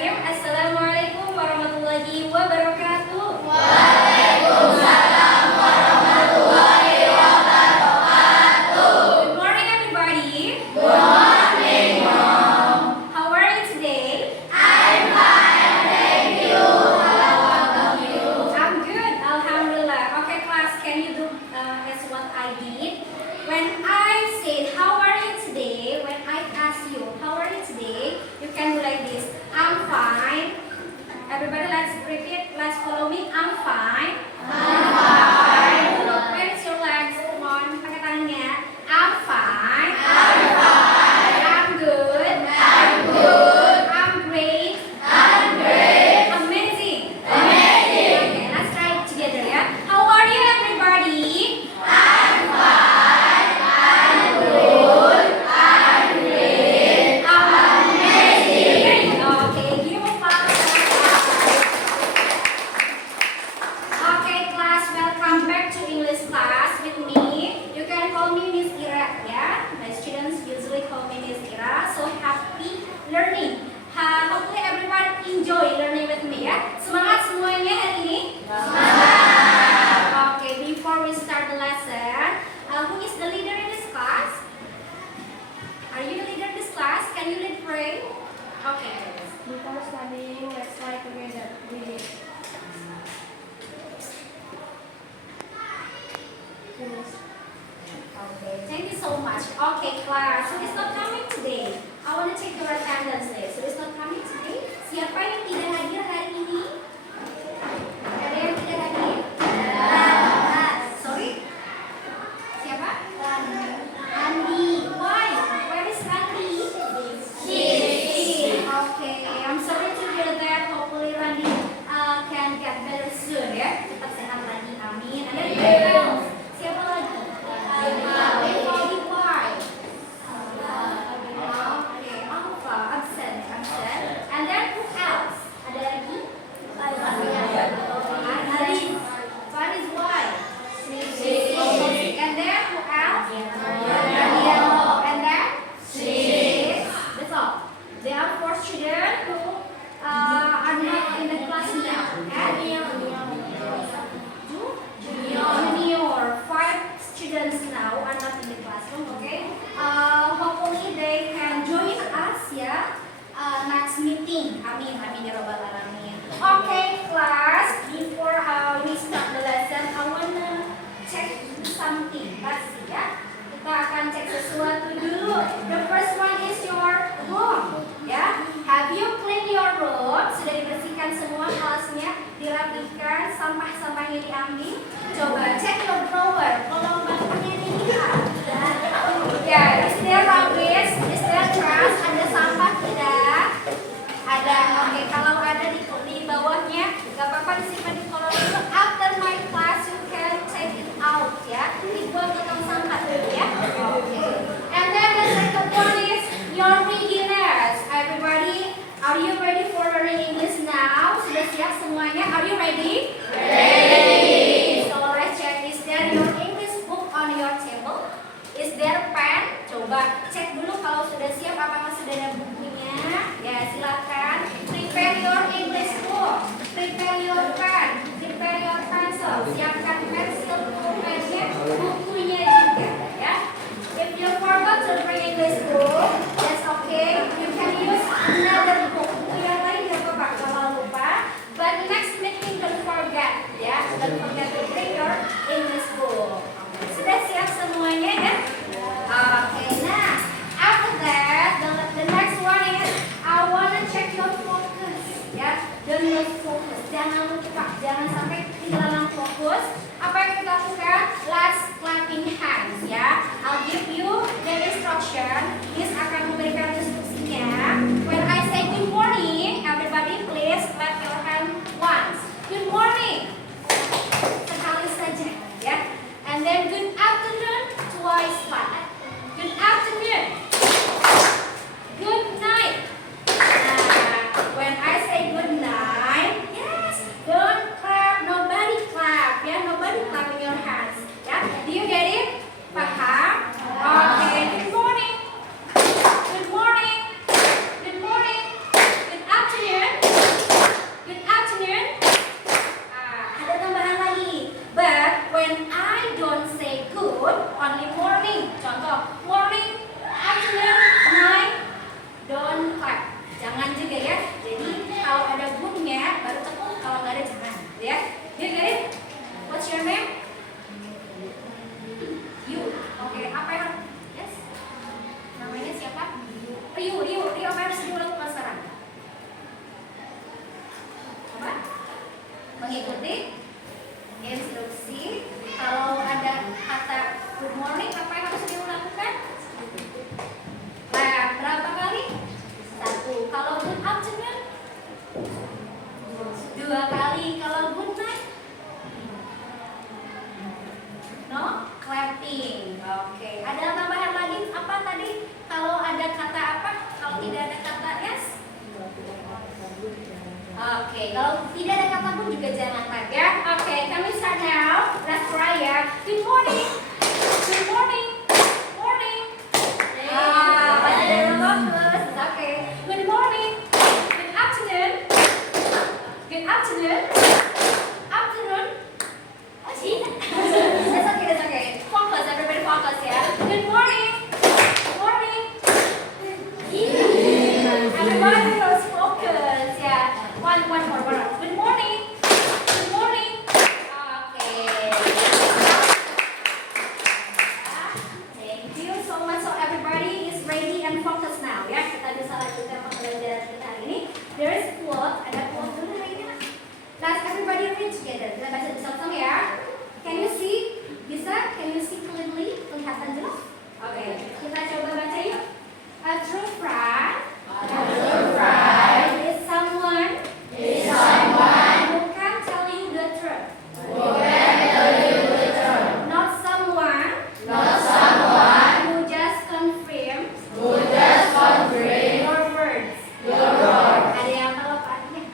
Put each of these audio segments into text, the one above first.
Bismillahirrahmanirrahim. Assalamualaikum warahmatullahi wabarakatuh. Waalaikumsalam warahmatullahi wabarakatuh. Good morning, everybody. Good morning, Mom. How are you today? I'm fine, thank you. How about you? I'm good, alhamdulillah. Okay, class, can you do as what I did? When I said, how are you today? When I ask you, how are you today? You can do like this. I'm fine. Everybody, let's repeat. Let's follow me. I'm fine. I'm fine. Where is your legs? Come on, pakai tangannya. I'm fine. I'm fine. I'm good. I'm good. I'm great. I'm great. Amazing. Amazing. Okay, let's try it together, yeah. How are you, everybody? I'm fine. I'm good. I'm great. I'm Amazing. Okay, give a clap. Okay, class, welcome back to English class with me. You can call me Miss Ira, yeah. My students usually call me Miss Ira. So happy learning. Hopefully everyone enjoy learning with me, ya. Semangat semuanya hari ini. Okay, before we start the lesson, who is the leader in this class? Are you the leader in this class? Can you lead pray? Okay. Before studying, let's try together. Read it. Finish. Okay, thank you so much. Okay, class, who is not coming today? I want to check your attendance list. Who is not coming today? Siapa yang tidak hadir hari ini? Ada yang tidak hadir? Sorry? Siapa? Andi. Why? Where is Andi? Okay, I'm sorry to hear that. Hopefully Randy can get better soon, ya. Cepat sehat lagi, amin. Ada yang else? Siapa lagi? Why? Okay, Alpha, absent. And then who else? Ada lagi? Faris, why? And then who else? And then? That's all. There are 4 students who are not in the class now. Junior. 5 students now are not in the classroom, okay? Hopefully they can join us, ya. Next meeting. Amin, amin ya robbal alamin. Okay, class. Before we start the lesson, I wanna check something. Let's see, ya. Kita akan cek sesuatu dulu. The first one is your room, ya. Have you clean your room? Sudah dibersihkan semua kelasnya, dirapikan, sampah-sampahnya diambil. Coba cek your drawer. Kalau bangkunya dilihat. Ya, is there rubbish? Is there trash? Ada sampah tidak? Ada. Oke, kalau ada di bawahnya, gak apa-apa disimpan di kolong dulu. After my class, you can take it out, ya. Dibuang ke tong sampah dulu, ya. Oke. And then the second one is your beginners. Everybody, are you ready for learning English now? Sudah siap semuanya? Are you ready? Ready. So let's check. Is there your English book on your table? Is there pen? Coba cek dulu kalau sudah siap apakah sudah ada bukunya. Ya, silakan. Prepare your English book. Prepare your pen. Prepare your pencil. Siapkan pensil, pulpennya, bukunya juga, ya. If you forgot to bring English book, that's okay. You can use another book. Buku yang lain nggak apa-apa kalau lupa. But next meeting don't forget, ya. Don't forget to bring your English book. Sudah siap semuanya, ya? Okay, nah, after that, the Oke, kalau tidak ada kata pun juga jangan type ya. Oke, can we start now? Let's try ya. Good morning. Good morning. Morning. Masih ada fokus. Oke. Good morning. Good afternoon. Good afternoon. Afternoon. Oh, sih. That's okay. Focus, everybody focus ya. Good morning. Morning. Everybody harus fokus ya. One more. Good morning. Good morning. Oke. Thank you so much. So everybody is ready and focus now ya. Kita bisa lanjutkan pembelajaran kita hari ini. There is quote. Ada quote dulu hari ini. Let's everybody read together. Kita baca bersama ya. Can you see? Bisa? Can you see clearly? Kelihatan jelas? Oke. Kita coba baca yuk. A true friend. Is someone who can tell you the truth. Not someone who just confirms your words. Ada yang tahu apa artinya?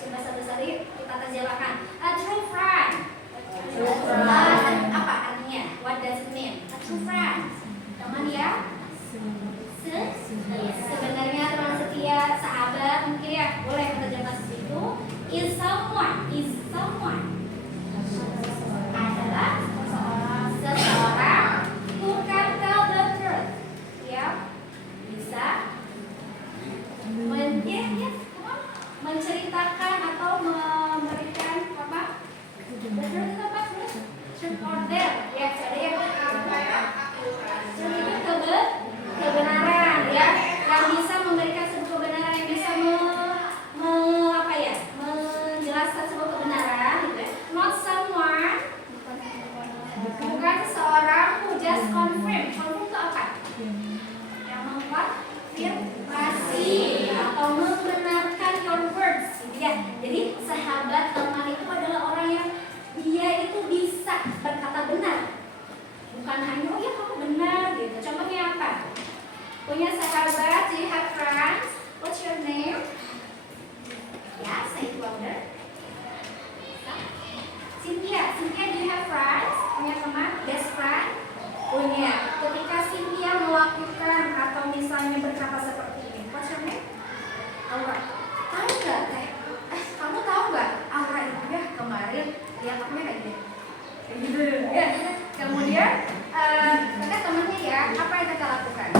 Coba satu-satu yuk kita terjemahkan. A true friend. Apa artinya? What does it mean? A true friend. Teman ya? Sebenarnya teman setia, sahabat mungkin ya, boleh terjemah seperti itu. Is someone adalah seseorang who can tell the truth. Ya, bisa menceritakan atau memberikan apa? The truth itu apa? Truth or dare? Ya, ada yang truth itu kebenaran ya, yang bisa memberikan sebuah kebenaran, yang bisa menjelaskan sebuah kebenaran gitu ya. Not someone, bukan seseorang who just confirm. Confirm itu apa? Yang mengkonfirmasi atau membenarkan your words gitu ya. Jadi sahabat teman itu adalah orang yang dia itu bisa berkata benar, bukan hanya oh ya kamu benar gitu. Contohnya apa? Punya sahabat, do you have friends? What's your name? Ya, say it louder. Cynthia, do you have friends? Punya teman, best friend? Punya. Ketika Cynthia melakukan atau misalnya berkata seperti ini, what's your name? Aura. Tahu nggak teh? Kamu tahu nggak? Aura itu ya kemarin lihat aku kayak gini. Gitu. Ya. Kemudian, kata temannya ya, apa yang kita lakukan?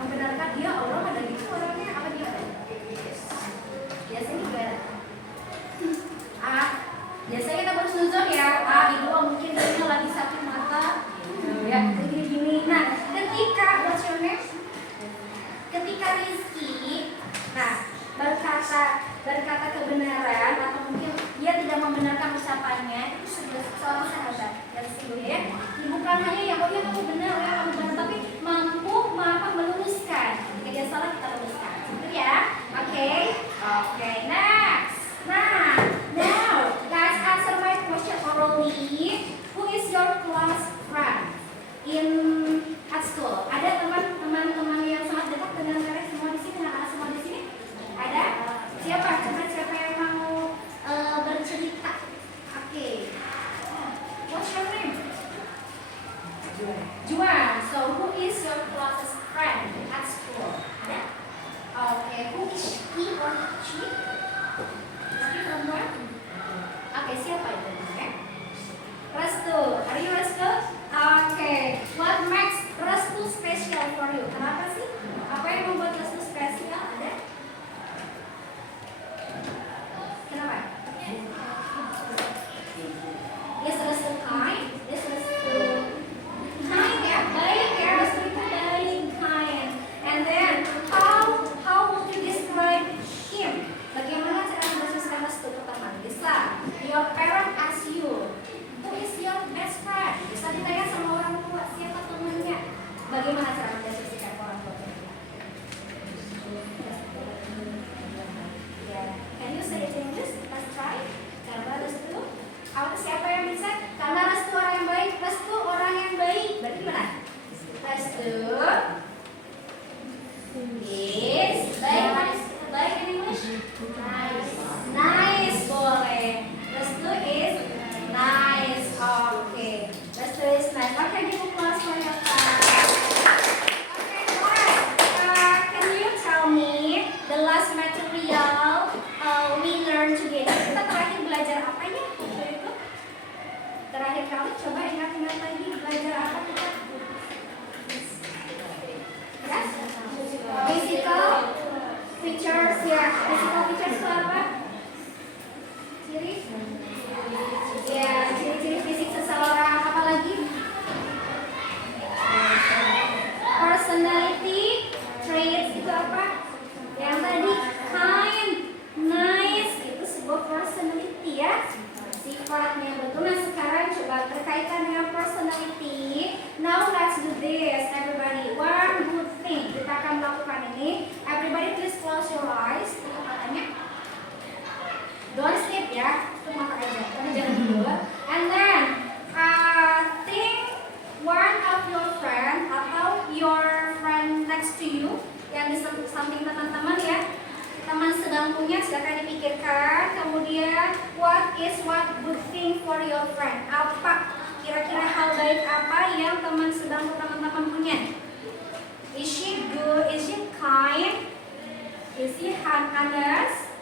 Membenarkan dia orang ada gitu orangnya apa dia? Biasanya gimana? Biasanya kita bersuzon ya. Ibu mungkin dia lagi sakit mata, ya gini. Nah, ketika what's your name? Ketika Rizky, berkata kebenaran atau mungkin dia tidak membenarkan ucapannya, itu seorang sahabat dan sesungguhnya ya. Bukan hanya yang oh ya kamu benar, tapi mampu meluruskan. Ketika dia salah kita luruskan. Gitu ya. Oke, next. Now let's answer my question orally. Who is your class friend at school? Ada teman-teman yang sangat dekat dengan kalian semua di sini, anak-anak semua di sini? Ada? Siapa yang mau bercerita? Oke. What's your name? Juan. So who Features ya, physical features itu apa? Ciri? Ya, ciri-ciri fisik seseorang. Apa lagi? Personality traits itu apa? Yang tadi kind, nice itu sebuah personality ya. Sifatnya betul. Nah sekarang coba berkaitan dengan personality. Now let's do this, everybody. One good thing kita akan melakukan ini. Everybody please close your eyes. Tutup matanya. Don't sleep ya. Tutup mata aja. Tapi jangan dulu. And then think one of your friend atau your friend next to you yang di samping teman-teman ya. Teman sebangkunya silakan dipikirkan. Kemudian what is what good thing for your friend? Apa kira-kira hal baik apa yang teman sebangku teman-teman punya? Is she good? Is she kind? Is she honest?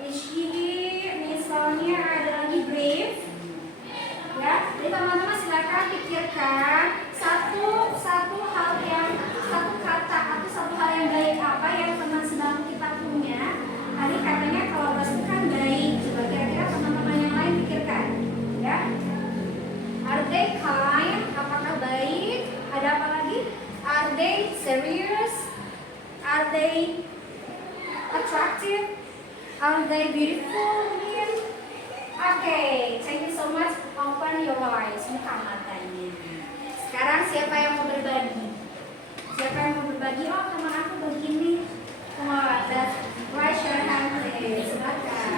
Is she misalnya ada lagi brave? Ya, jadi teman-teman silakan pikirkan satu kata atau satu hal yang baik apa yang teman sebangku kita punya. Tadi katanya kalau bahasa kan baik. Coba kira-kira teman-teman yang lain pikirkan, ya. Are they kind? Apakah baik? Ada apa lagi? Are they serious? Are they attractive? Are they beautiful? Okay, thank you so much. Open your eyes, buka matanya. Sekarang siapa yang mau berbagi? Siapa yang mau berbagi? Oh, teman aku begini. Come on, let's raise your hand, please. Silakan.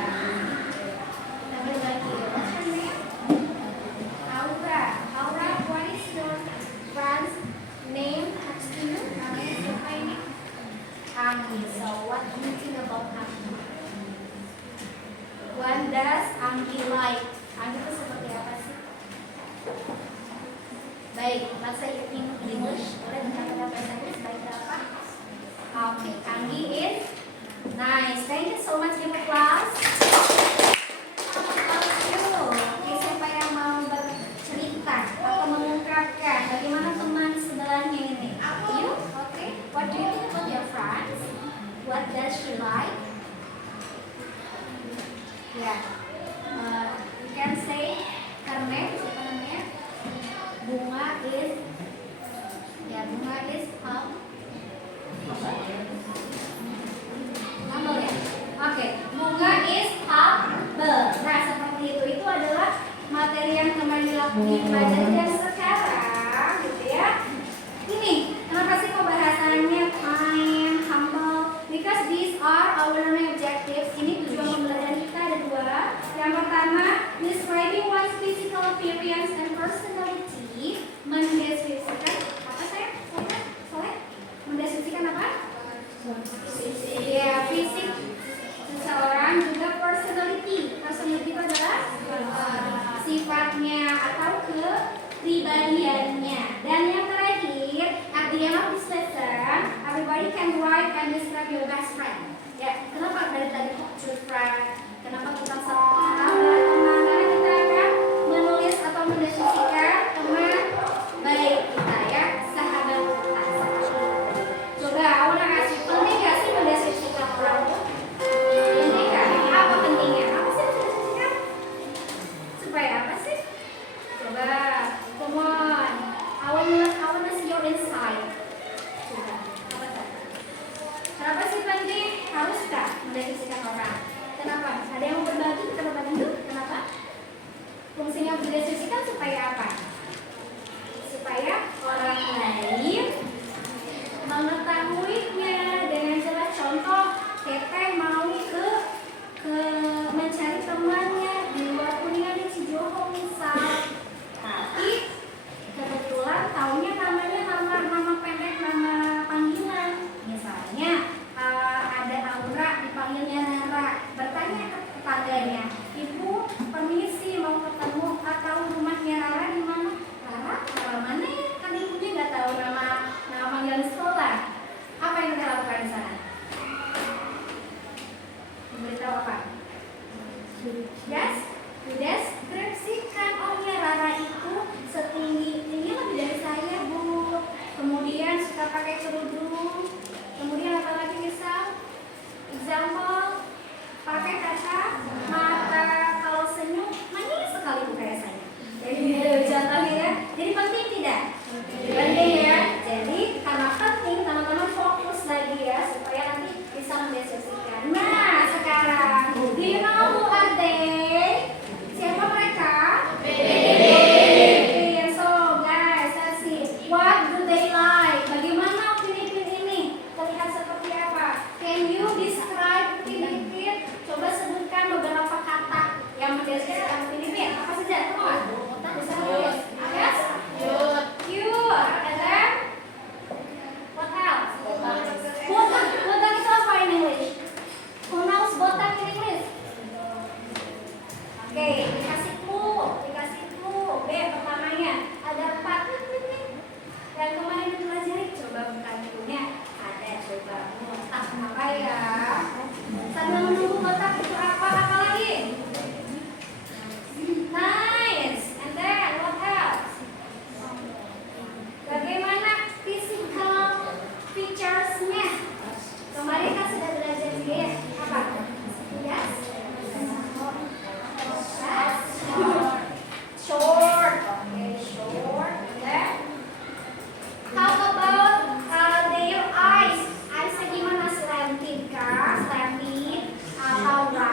Kita berbagi. What's your name? Aura. Aura, what is your friend's name next to you? Namanya siapa ini? Anggi. So, what do you think about Anggi? What does Anggi like? Anggi itu seperti apa sih? Baik, let's say in English. Boleh dengan bahasa Inggris baik apa? Okay, Anggi is nice. Thank you so much, Ibu kelas. Oke, siapa yang mau bercerita atau mengungkapkan bagaimana teman sebelahnya ini? You? Okay. What do you think about your friends? What does she like? Yeah. You can say her name. Siapa namanya? Bunga is. Ya, Bunga is humble ya. Oke, Bunga is humble. Nah, seperti itu. Itu adalah materi yang kemarin dipelajari dan sekarang, gitu ya. Ini, kenapa sih kok bahasanya kind, humble? Because these are our learning objectives. Ini tujuan pembelajaran kita ada dua. Yang pertama, describing one's physical appearance and personality. Mendeskripsikan apa saya? Soleh? Mendeskripsikan apa? Ya, fisik seseorang, juga personality. Personality itu adalah sifatnya atau kepribadiannya. Dan yang terakhir, at the end of this lesson, everybody can write and describe your best friend. Ya, kenapa dari tadi kok choose friend? Kenapa kita sahabat teman? Karena kita akan menulis atau mendeskripsikan teman baik kita ya, sahabat kita. Coba, aku nak kasih penting gak sih mendeskripsikan orang tuh? Penting gak? Apa pentingnya? Apa sih mendeskripsikan? Supaya apa sih? Coba, come on. I wanna see your insight. Coba, apa tuh? Kenapa sih penting? Haruskah mendeskripsikan orang? Kenapa? Ada yang mau berbagi? Kita berbagi dulu. Kenapa? Fungsinya mendeskripsikan supaya apa? Supaya orang lain mengetahuinya dengan jelas. Contoh, Teteh mau ke mencari temannya di luar Kuningan di Cijoho misal, tapi kebetulan taunya namanya nama pendek, nama panggilan. Misalnya ada Aura dipanggilnya Nara, bertanya ke tetangganya, Ibu permisi mau ketemu atau rumahnya Rara di mana? Rara mana ya? Kan ibunya nggak tahu nama panggilan sekolah. Apa yang ya. Sambil menunggu kotak itu apa lagi? Nice. And then what else? Bagaimana physical features-nya? Kemarin kan sudah belajar dia apa? Yes. Short. Okay, short. Then how about their eyes? Eyes-nya gimana? Slanted kah? Slanted? How round?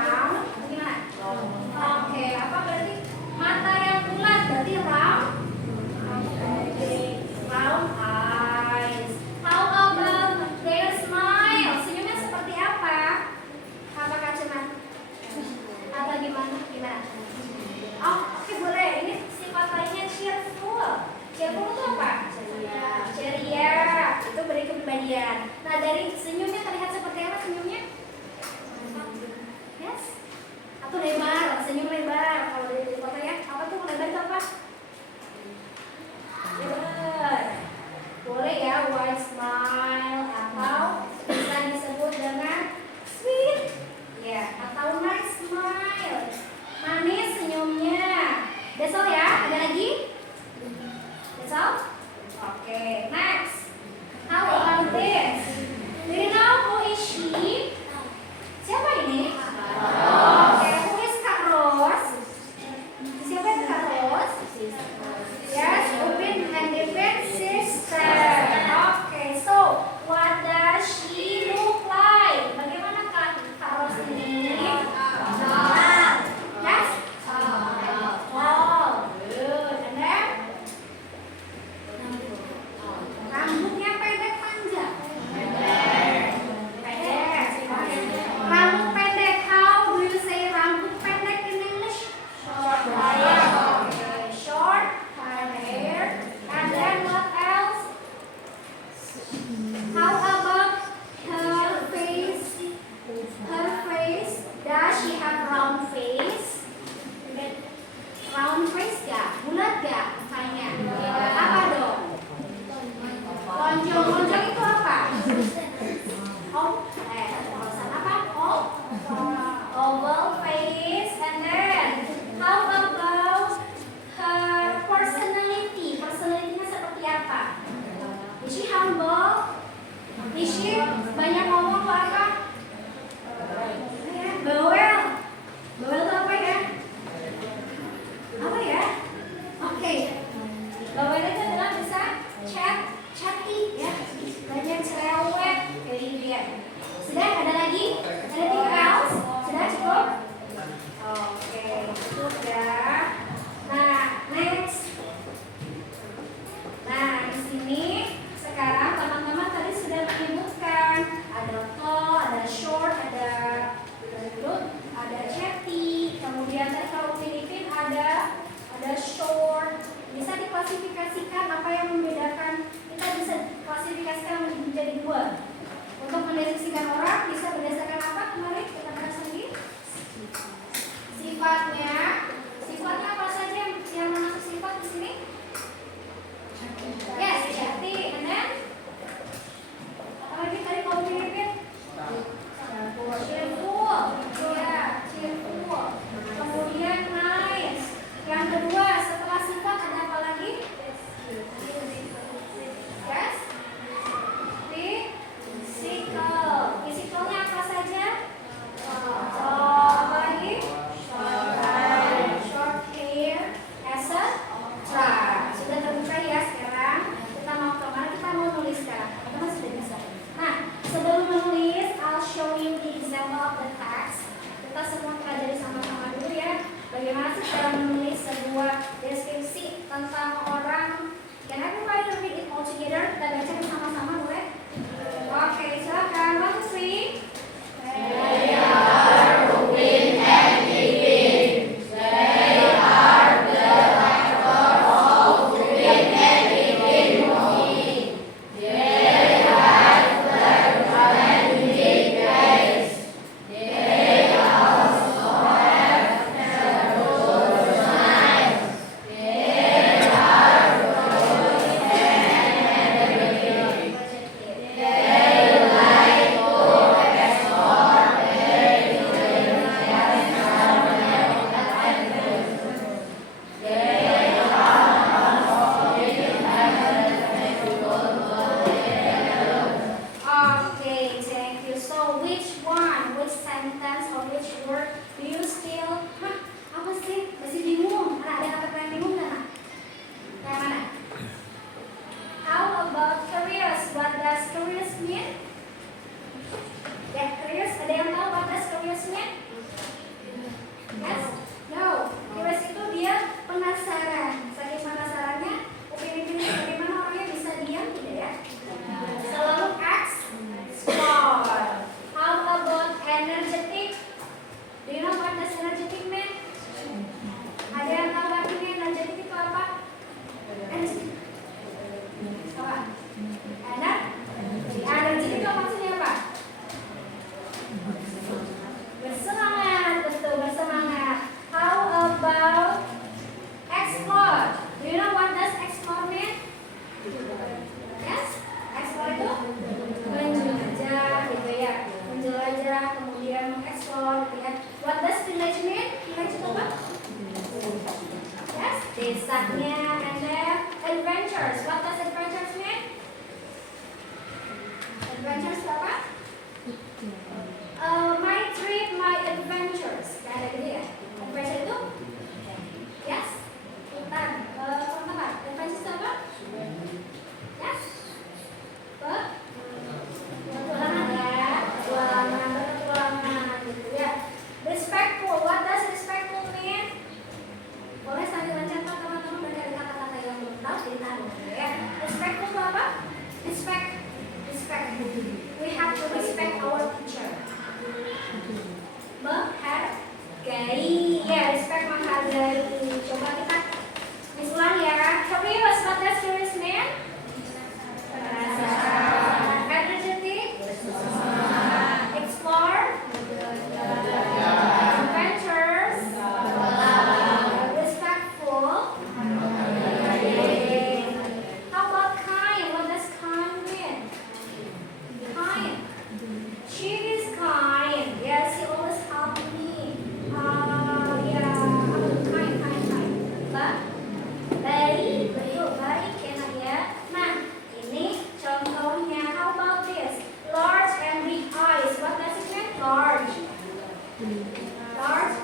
Large.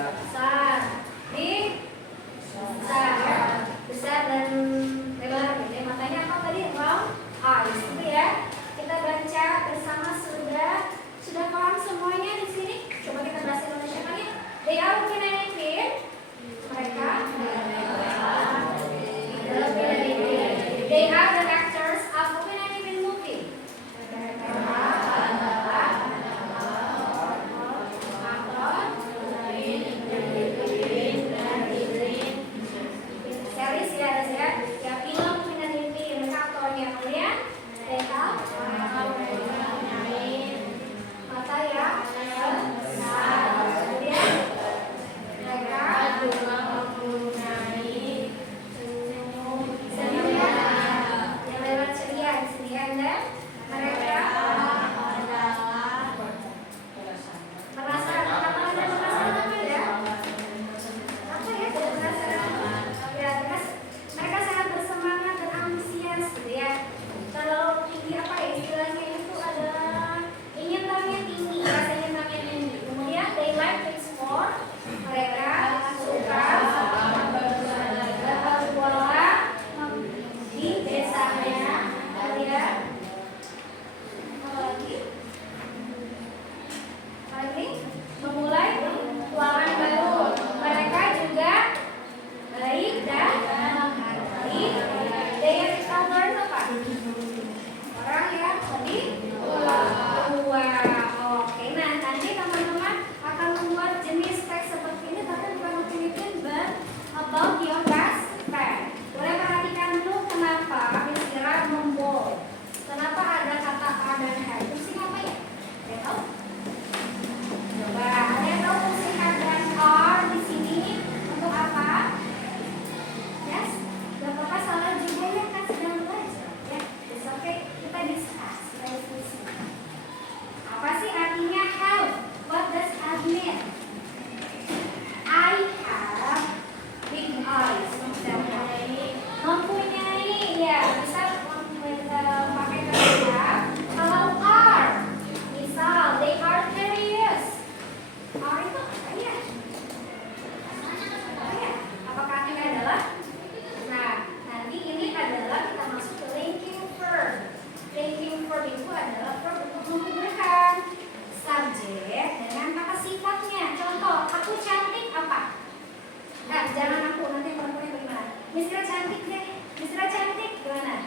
Besar. Big. Besar ya. Besar dan lebar. Jadi matanya apa tadi? Round eyes. Itu ya. Kita baca bersama sudah paham semuanya di sini? Coba kita bahasa Indonesia kan ya. They are looking at it. Mereka. They are the actors of Open Anime movie. Series ya, ada ya. Ya film Open Anime mereka aktornya kemudian they have mata ya. Kemudian mereka yang lewat ceria di sini ya, dan mereka penasaran apa ya? Apa ya? Penasaran. Ya, mereka sangat bersemangat dan antusias gitu ya. Kalau tinggi apa ya istilahnya itu adalah ingin tahunya tinggi, rasa ingin tahunya tinggi. Kemudian they like to explore. Mereka suka berbola di desanya. Kemudian apa lagi? Memulai petualangan baru. Mereka juga baik dan menghargai. They are extrovert apa? Orang yang lebih tua. Oke, nah nanti teman-teman akan membuat jenis teks seperti ini, tapi bukan opinion but about your best friend. Boleh perhatikan dulu kenapa istilah membold. Kenapa ada kata are dan have? Fungsi apa ya? Ada yang tahu? Coba, ada yang tahu fungsi have dan are di sini untuk apa? Yes, gak apa-apa salah juga ya kan sedang belajar ya. It's okay, kita discuss, kita diskusi. Apa sih artinya have? What does have mean? I have big eyes. Mempunyai ya bisa pakai kata kalau are. Misal they are curious. Are itu apa ya? Apakah ini adalah? Nah, nanti ini adalah kita masuk ke linking verb. Linking verb itu adalah verb untuk menghubungkan subjek dengan kata sifatnya. Contoh, aku cantik apa? Nah, jangan aku, nanti perempuannya bagaimana? Miss Ira cantik deh. Miss Ira cantik gimana?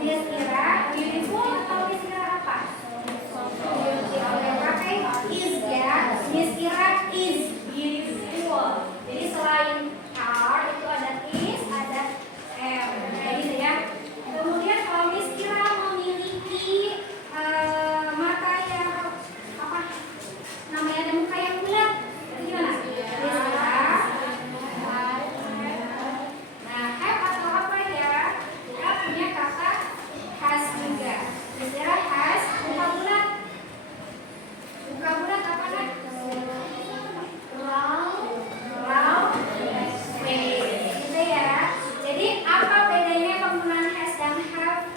Miss Ira beautiful atau Miss Ira apa? Pakai is ya. Miss Ira is beautiful. Jadi selain are itu ada is, ada am. Kayak gitu ya. Kemudian kalau Miss Ira memiliki mata yang apa? Namanya ada muka yang bulat. Jadi gimana? Miss Ira. Nah, have atau apa ya? Kita punya kata has juga. Miss Ira has muka bulat. Muka bulat apa kan? Round face. Gitu ya. Jadi apa bedanya penggunaan has dan have?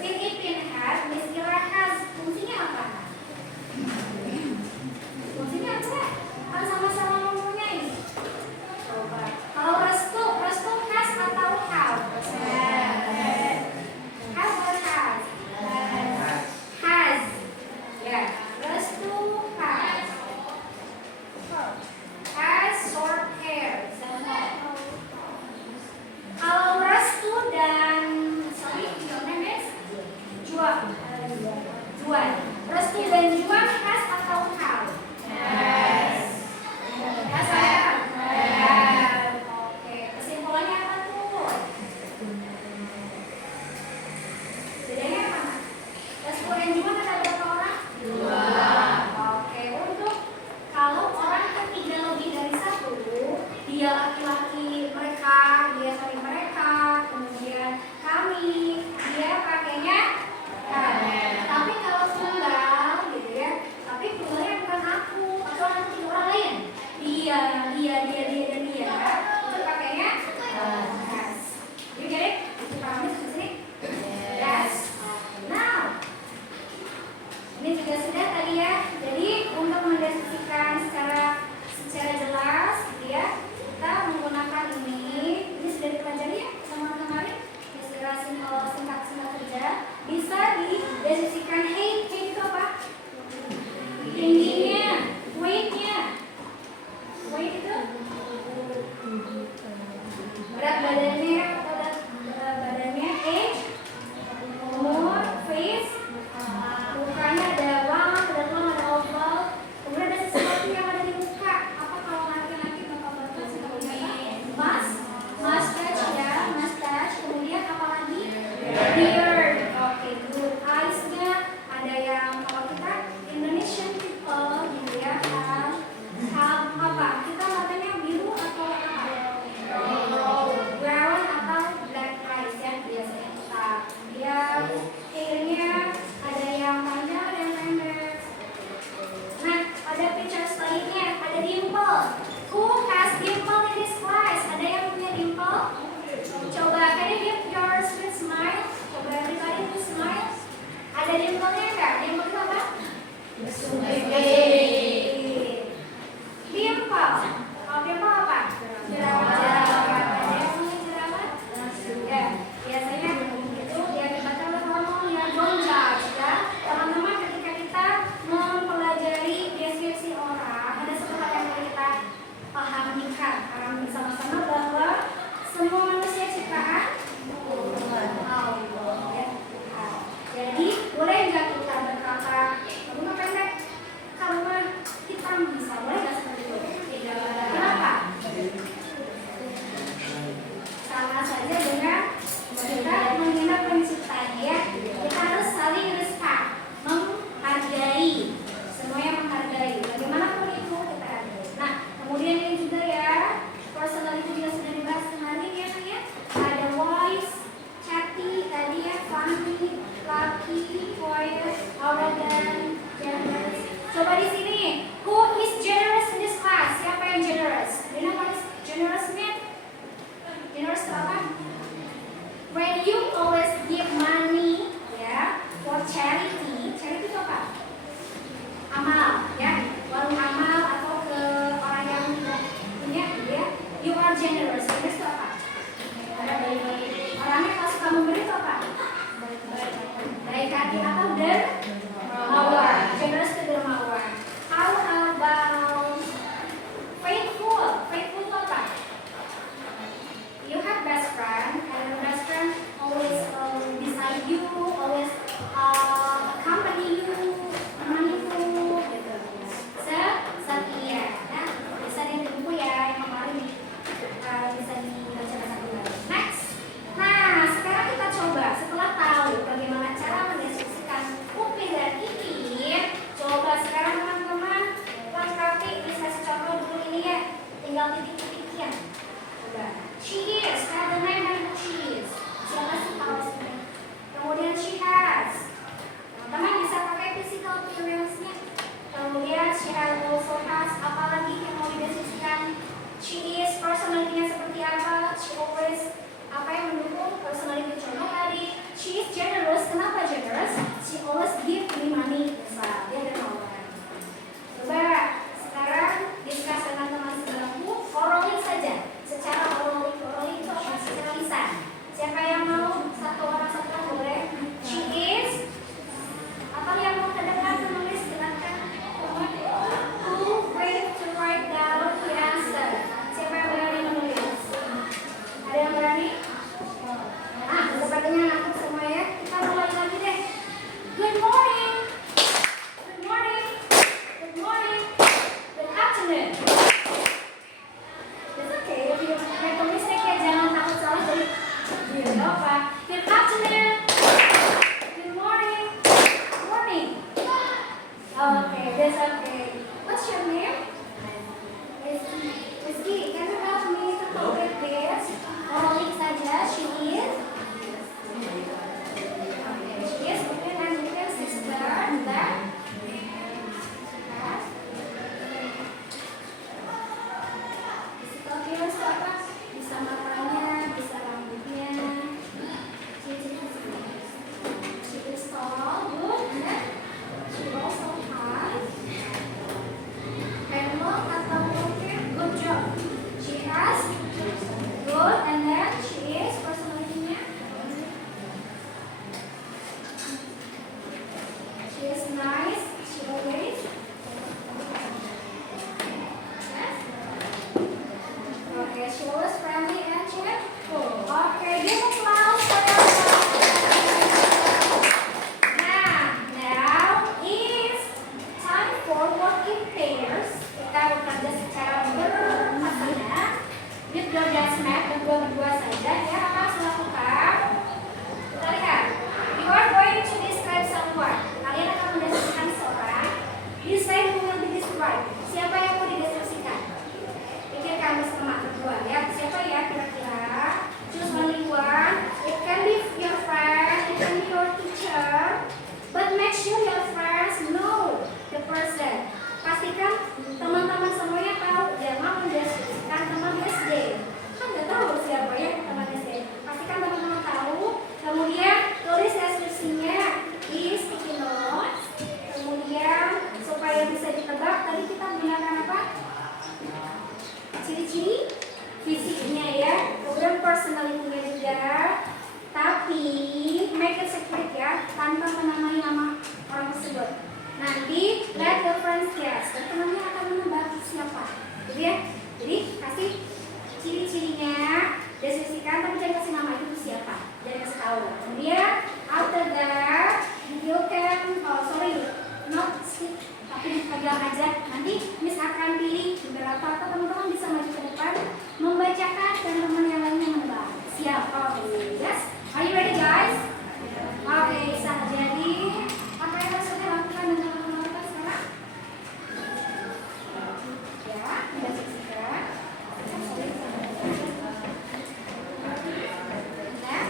Ipin has, Miss Ira has. Fungsinya apa? Fungsinya apa? Kan sama-sama mempunyai. Coba. Kalau restu has atau have? Have or has? Has. Ya, restu has. Has short hair. Kalau restu dan Juan. Restu dan Juan has atau have? Has. Has saya? Have. Oke, kesimpulannya apa tuh? Bedanya apa? Restu dan Juan ada berapa orang? 2. Oke, untuk kalau orang ketiga lebih dari satu, dia laki-laki mereka, dia kami mereka, kemudian kami, dia pakainya have. Tapi kalau tunggal gitu ya, Ada dimplenya nggak? Dimple itu apa? Dimple. Kalau dimple apa? Jerawat. Ada yang punya jerawat? Ya, biasanya itu yang dibaca oleh hormon ya, don't judge ya. Teman-teman, ketika kita mempelajari deskripsi orang, ada satu hal yang perlu kita pahami sama-sama bahwa semua manusia ciptaan Allah ya. Jadi boleh nggak kita berkata rumah pendek karena hitam bisa, boleh nggak seperti itu? Kenapa? Sama saja dengan kita menghina penciptanya ya. Kita harus saling respect, menghargai, semuanya menghargai. Bagaimanapun itu kita hargai. Nah, kemudian ini juga ya, personality juga sudah dibahas kemarin ya kan ya. Ada wise, chatty, tadi ya, funny, lucky, quiet, arrogant, generous. Coba di sini, who is generous in this class? Siapa yang generous? Do you know what is generous mean? Generous itu apa? When you always give money, ya, for charity. Charity itu apa? Amal, ya, warung amal atau ke orang yang tidak punya, ya. You are generous. Generous itu apa? Orangnya kalau suka memberi itu apa? Baik hati atau dermawan. Generous itu dermawan. How about faithful? Faithful itu apa? You have best friend, and your best friend always beside you, always accompany you, menemanimu, gitu. Setia, ya. Bisa ditunggu ya yang kemarin bisa dibaca satu. Next. Nah, sekarang kita coba setelah tahu bagaimana cara mendeskripsikan upil tersebut. Nanti let your friends guess. Dan temannya akan menebak siapa. Gitu ya. Jadi kasih ciri-cirinya, deskripsikan, tapi jangan kasih nama itu siapa. Jangan kasih tahu. Kemudian after that you can, not speak, tapi pegang aja. Nanti Miss akan pilih beberapa, atau teman-teman bisa maju ke depan membacakan dan teman yang lainnya menebak. Siap? Oke, yes. Are you ready guys? Oke, jadi apa yang harus kita lakukan dengan teman-teman sekarang? Ya, kita saksikan. Nah,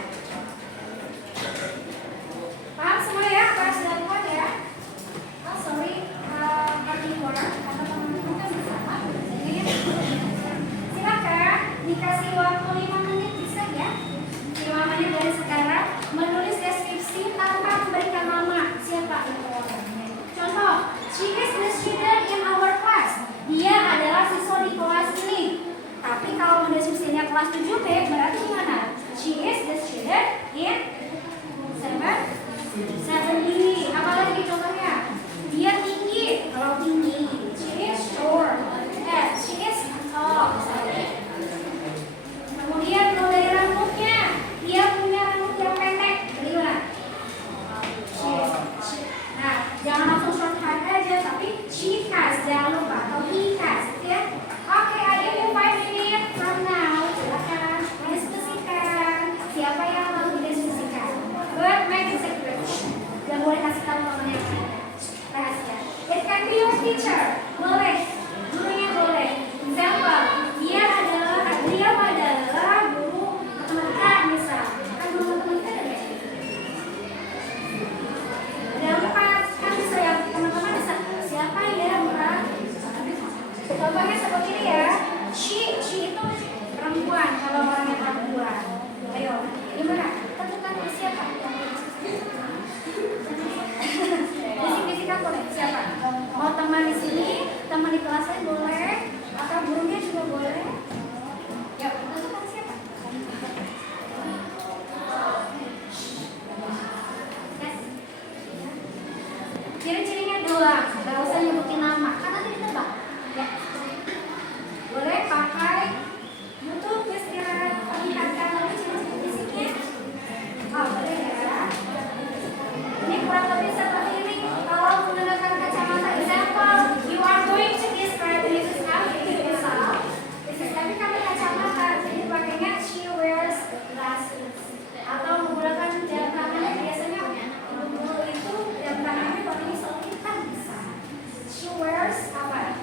paham semua ya? Apa yang sudah dibuat ya? Oh sorry, luar atau teman-teman kan bisa jadi silakan dikasih waktu 5 menit bisa ya? 5 menit dari sekarang menulis deskripsi tanpa memberikan nama siapa itu orangnya. Contoh, she is the student in our class. Dia adalah siswa di kelas ini. Tapi kalau deskripsinya kelas 7B berarti gimana? She is the student in 7B. Apalagi contohnya? Dia tinggi. Kalau tinggi, she is short. She is tall. Kemudian kalau dari rambutnya, dia punya rambut yang pendek. Bagaimana? Nah, jangan langsung short hair aja, tapi she has, jangan lupa, atau he has, ya. Oke, ada 5 minutes from now. Silakan diskusikan. Siapa yang mau didiskusikan? But make it secret. Gak boleh kasih tahu teman yang lain. Rahasia. It can be your teacher. Boleh. Gurunya boleh. Example, dia adalah guru matematika misal. Kan guru matematika ada nggak? Ada 4. Kan bisa ya teman-teman bisa. Siapa ya Mbak? Contohnya seperti ini ya. She itu perempuan. Kalau orangnya perempuan. Ayo, gimana? Tentukan siapa? Definisikan boleh siapa? Mau teman di sini, teman di kelasnya boleh, atau gurunya juga boleh. Yuk, tentukan siapa? Yes. Ciri-cirinya doang, nggak usah nyebutin nama, kan nanti ditebak. Ya. Boleh pakai YouTube ya, sekiranya perlihatkan lagi ciri-ciri fisiknya. Oh, boleh ya. Ini kurang lebih seperti ini. Kalau menggunakan kacamata, example, you are going to describe this is how it is. This is tapi kan kacamata, jadi pakainya she wears glasses. Atau menggunakan jam tangannya biasanya dulu itu jam tangannya warnanya selalu hitam bisa. She wears apa?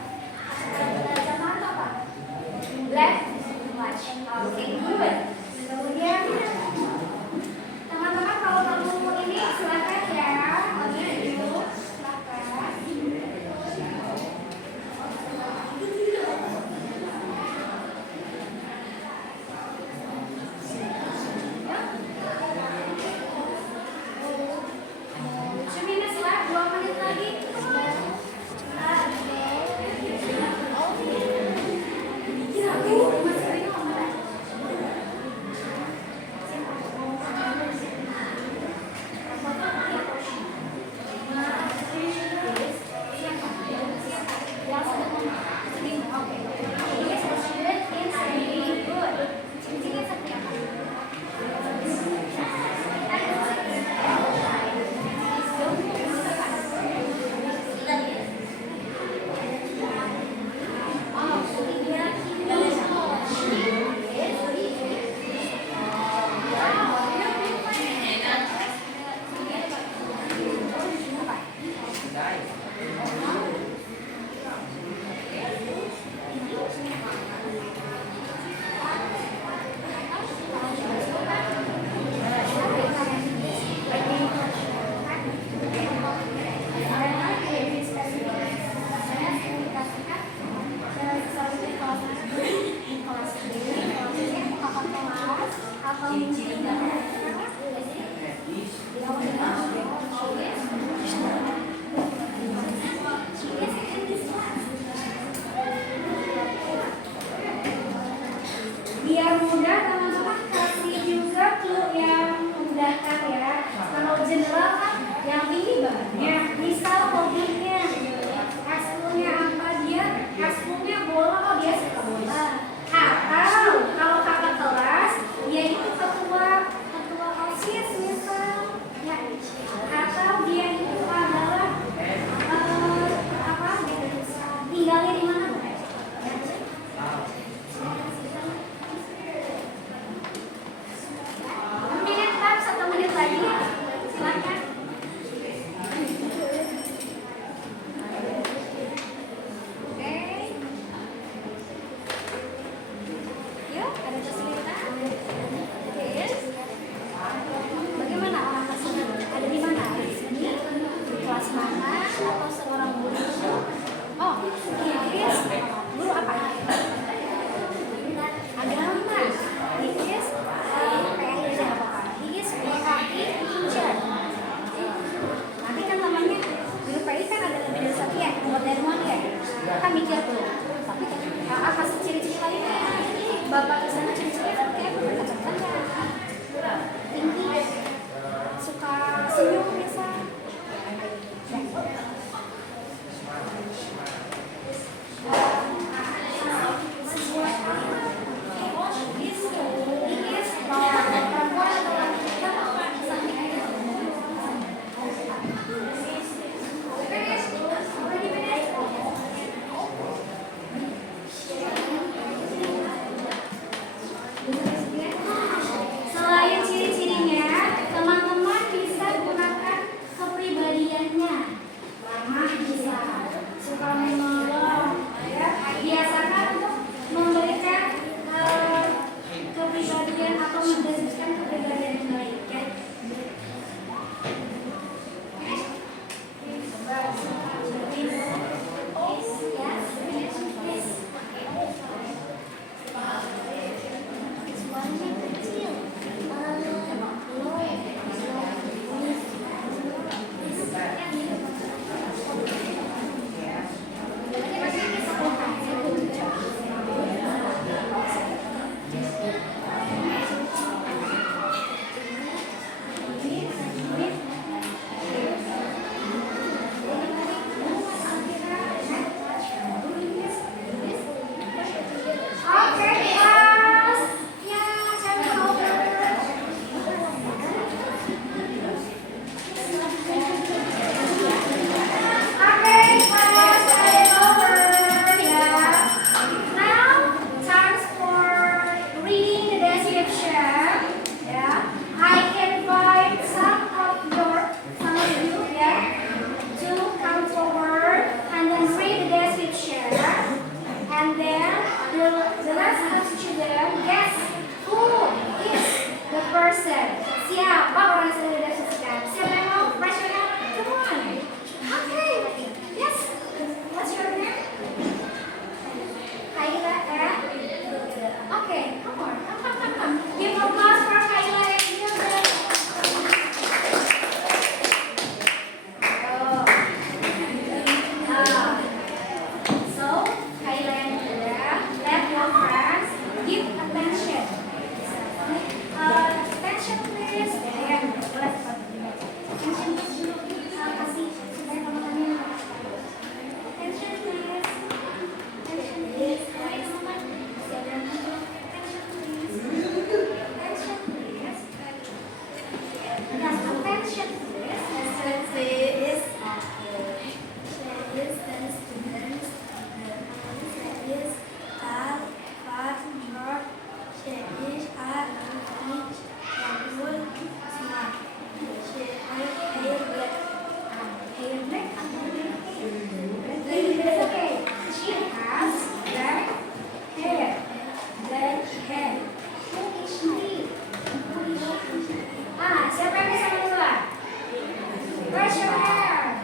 Brush your hair.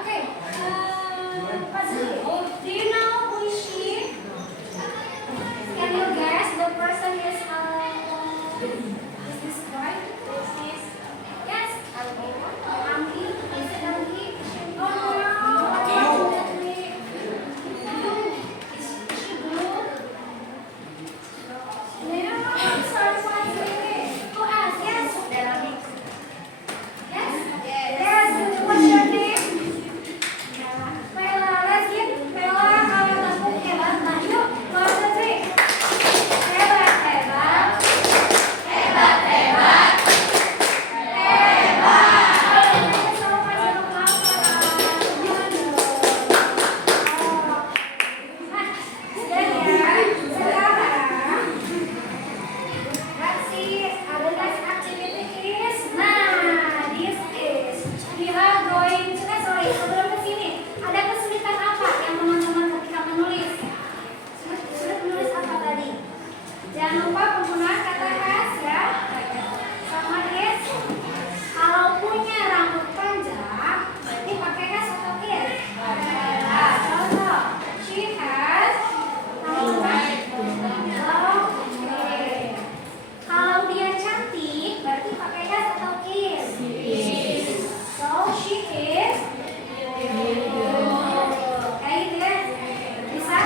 Okay. Pazili, do you know who is she? Can you guess the person is this boy? Yes. Anggi. Is it Anggi? Oh no. Unfortunately. Blue. Is she blue? No. Sorry, Pazili. Who else? Yes. Yes. Yes. What's your name? Bella, let's give Bella tepuk hebat. Nah, yuk, one, two, three. Hebat, hebat. Hebat, hebat. Hebat. Thank you so much for sekarang, let's see, the next activity is, this is, we are going to, sebelum ke sini, ada kesulitan apa yang teman-teman ketika menulis? Sulit menulis apa tadi? Jangan lupa penggunaan kata has ya. Sama is, kalau punya rambut panjang, berarti pakai has atau is? Nah, contoh, she has rambut panjang. Oke. Kalau dia cantik, berarti pakai has atau is? So she is. Kayak gitu ya. Bisa?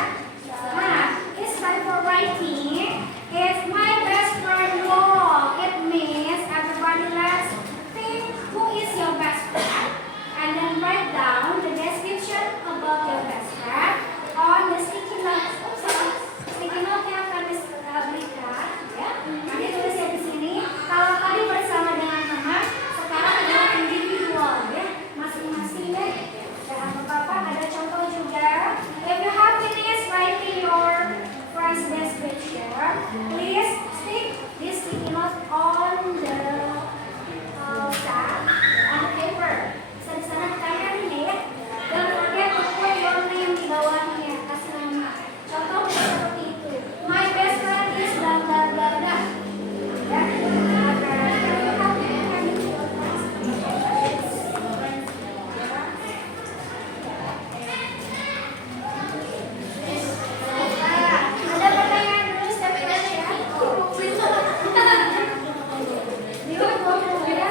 Nah, it's time for writing. It's my best friend law. It means everybody let's think who is your best friend, and then write down the description about your best friend on the sticky note. Oops, sorry. Sticky note yang akan diberikan, ya. Nanti tulis ya di sini. Kalau tadi bersama dengan teman, sekarang adalah individual, ya. Masing-masing ya. Jangan lupa ada contoh juga. If you have finished writing your friend's description, please stick this sticky note on the side, on the paper. Bisa di sana ditempel ini ya. Don't forget to put your name di bawahnya. Kasih nama. Contoh seperti itu. My best friend is bla bla bla bla. Ya. Ada pertanyaan dulu step by step ya. Dia mau kemudian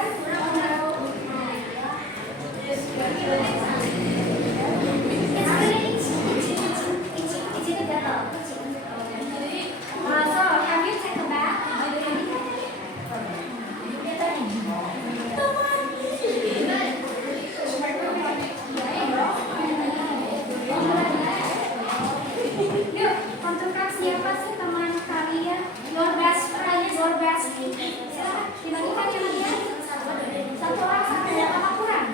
have you taken a bath? Yuk, tentukan siapa sih teman kalian, your best friend, your bestie. Silakan dibagikan yang dia. Satu orang sampai 8 kurang.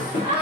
Okay.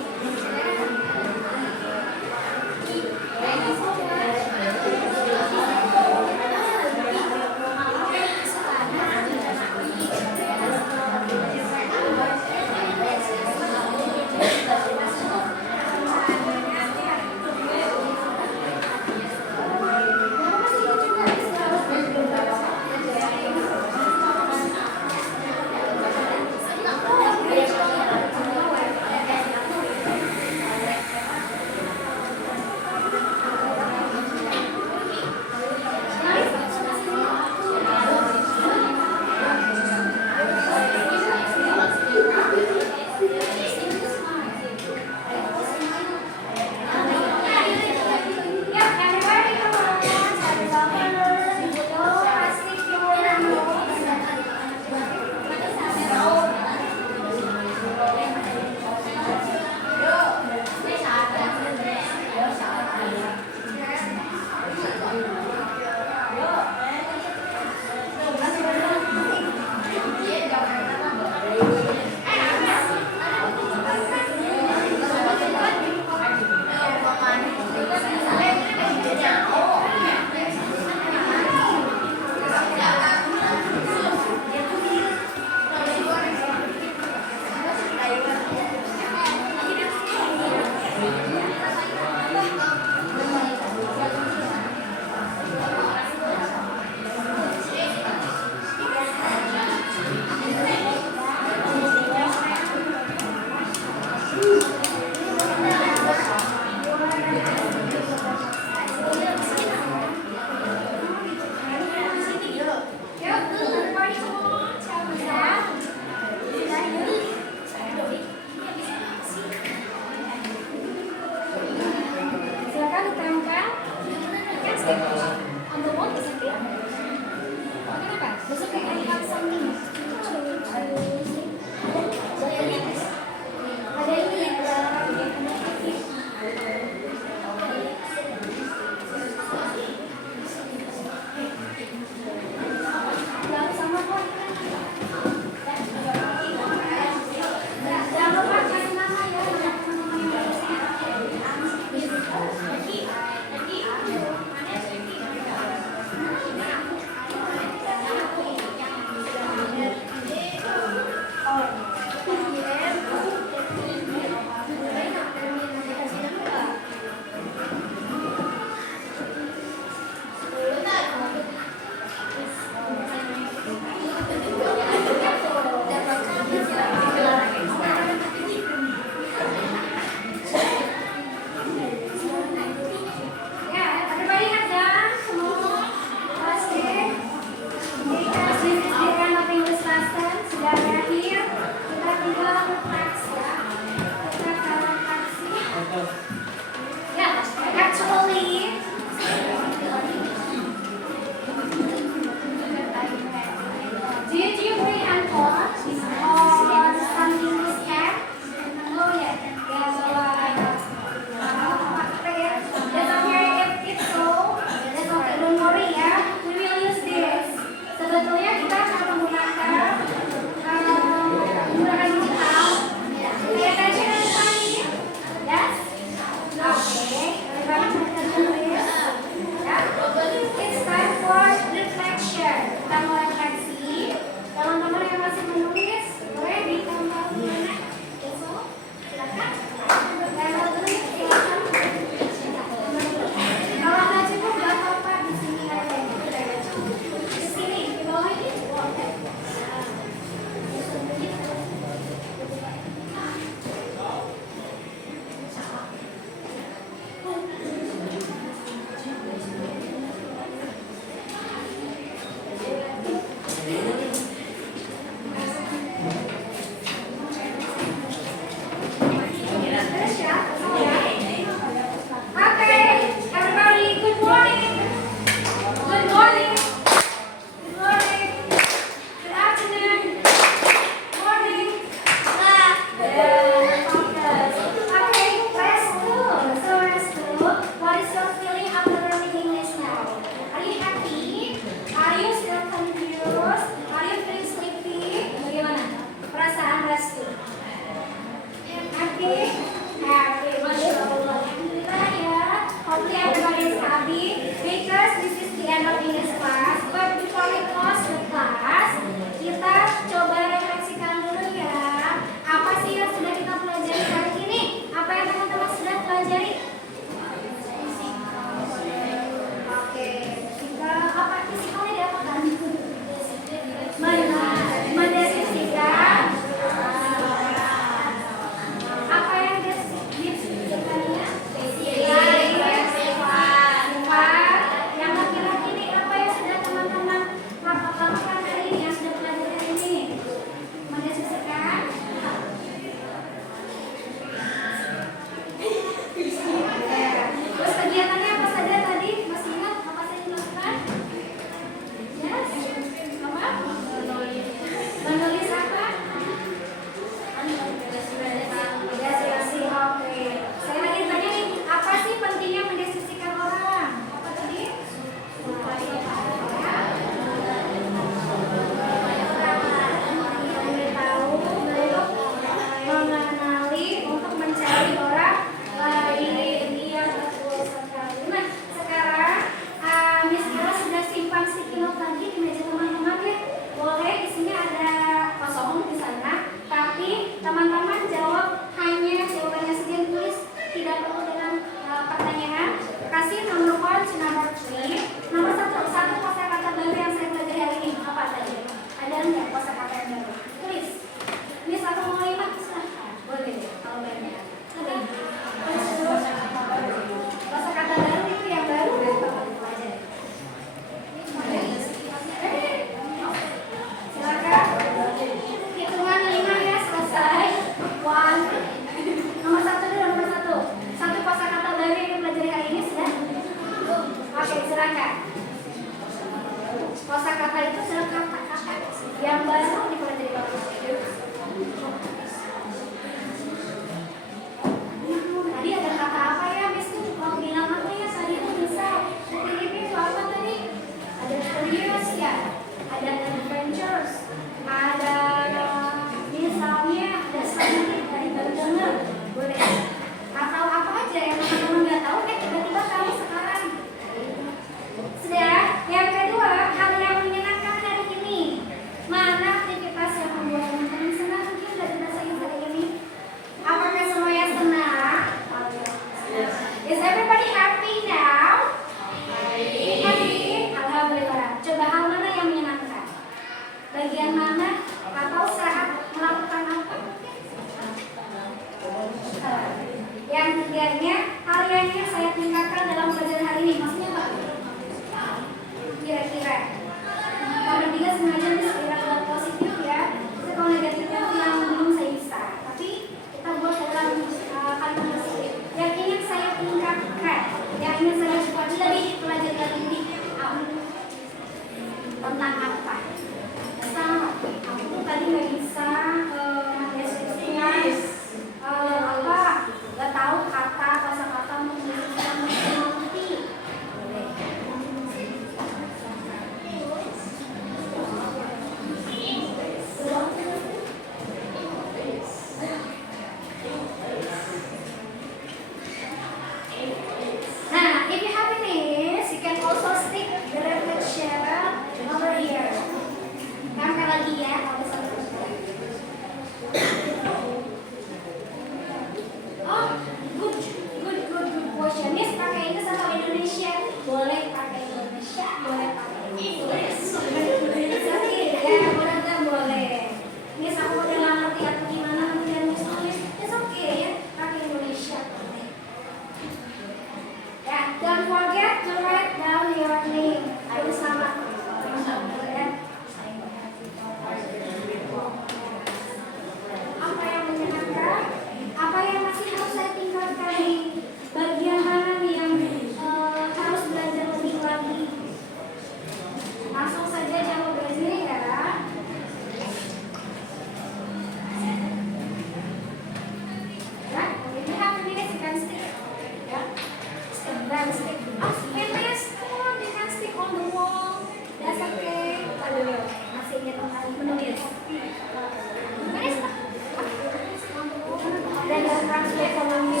Then the translate following you.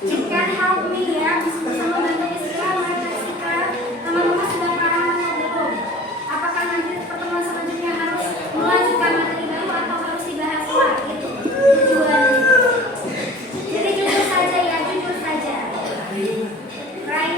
You can help me ya, bisa membantu istilah Jessica. Teman-teman sudah paham atau belum? Apakah nanti pertemuan selanjutnya harus melanjutkan materi baru atau harus dibahas lagi? Tujuan. Jadi jujur saja ya, jujur saja. Right?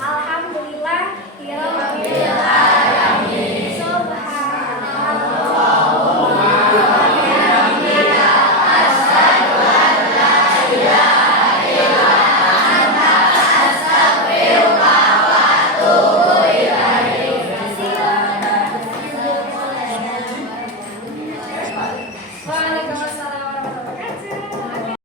Alhamdulillah,